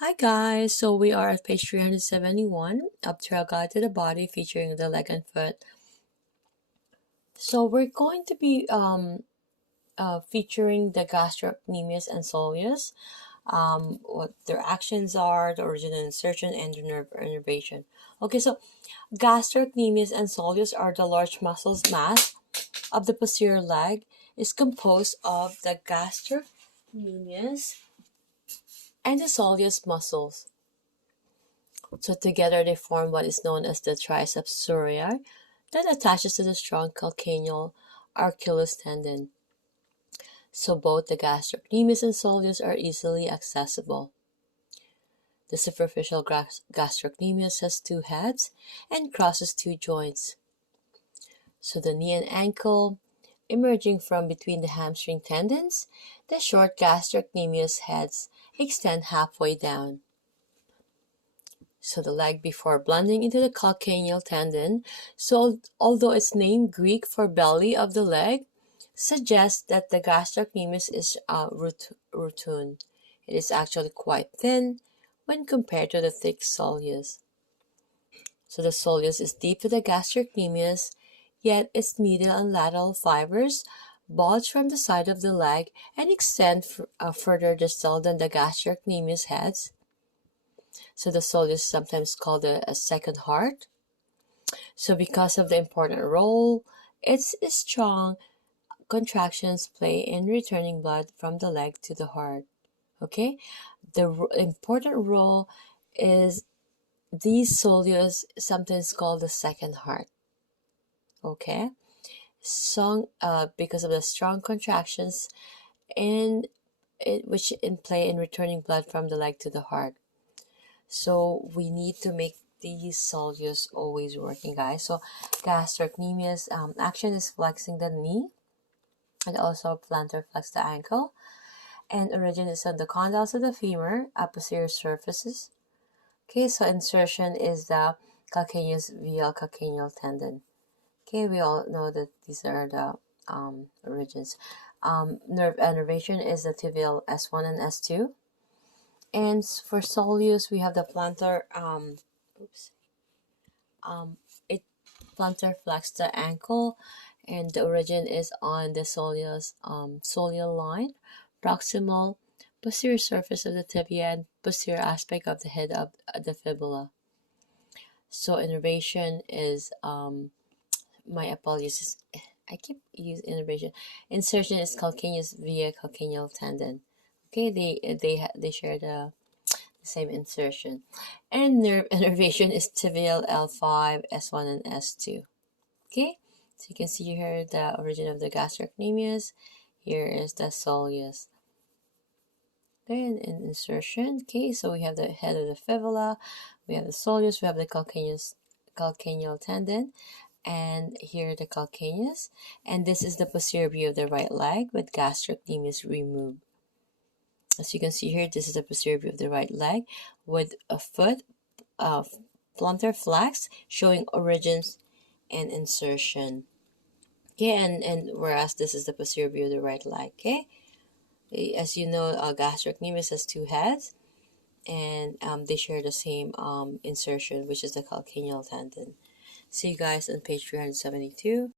Hi guys, so we are at page 371 of Trailguide to the Body featuring the leg and foot. So we're going to be featuring the gastrocnemius and soleus, what their actions are, the original insertion, and the nerve innervation. Okay, so gastrocnemius and soleus are the large muscles mass of the posterior leg is composed of the gastrocnemius and the soleus muscles. So together they form what is known as the triceps surae that attaches to the strong calcaneal Achilles tendon. So both the gastrocnemius and soleus are easily accessible. The superficial gastrocnemius has two heads and crosses two joints. So the knee and ankle, emerging from between the hamstring tendons, the short gastrocnemius heads extend halfway down. So the leg before blending into the calcaneal tendon. So although it's named Greek for belly of the leg, suggests that the gastrocnemius is rotund. It is actually quite thin when compared to the thick soleus. So the soleus is deep to the gastrocnemius, yet its medial and lateral fibers bulge from the side of the leg and extend further distal than the gastrocnemius heads. So the soleus is sometimes called a second heart. So because of the important role its strong contractions play in returning blood from the leg to the heart. Okay, the important role is these soleus sometimes called the second heart. Okay, because of the strong contractions which in play in returning blood from the leg to the heart. So we need to make these soleus always working, guys. So gastrocnemius action is flexing the knee and also plantar flex the ankle, and origin is on the condyles of the femur, posterior surfaces. Okay, so insertion is the calcaneus via calcaneal tendon. Okay, we all know that these are the origins. Nerve innervation is the tibial S1 and S2. And for soleus, we have the plantar, it plantar flex the ankle, and the origin is on the soleus, soleal line, proximal, posterior surface of the tibia, and posterior aspect of the head of the fibula. So innervation is, my apologies, I keep using innervation. Insertion is calcaneus via calcaneal tendon. Okay, they share the same insertion. And nerve innervation is tibial L5, S1, and S2. Okay, so you can see here the origin of the gastrocnemius. Here is the soleus. Then in insertion, okay, so we have the head of the fibula, we have the soleus, we have the calcaneal tendon, and here the calcaneus. And this is the posterior view of the right leg with gastrocnemius removed. As you can see here, this is the posterior view of the right leg with a foot of plantar flex showing origins and insertion. Okay, and whereas this is the posterior view of the right leg. Okay, as you know, gastrocnemius has two heads, and they share the same insertion, which is the calcaneal tendon. See you guys on page 372.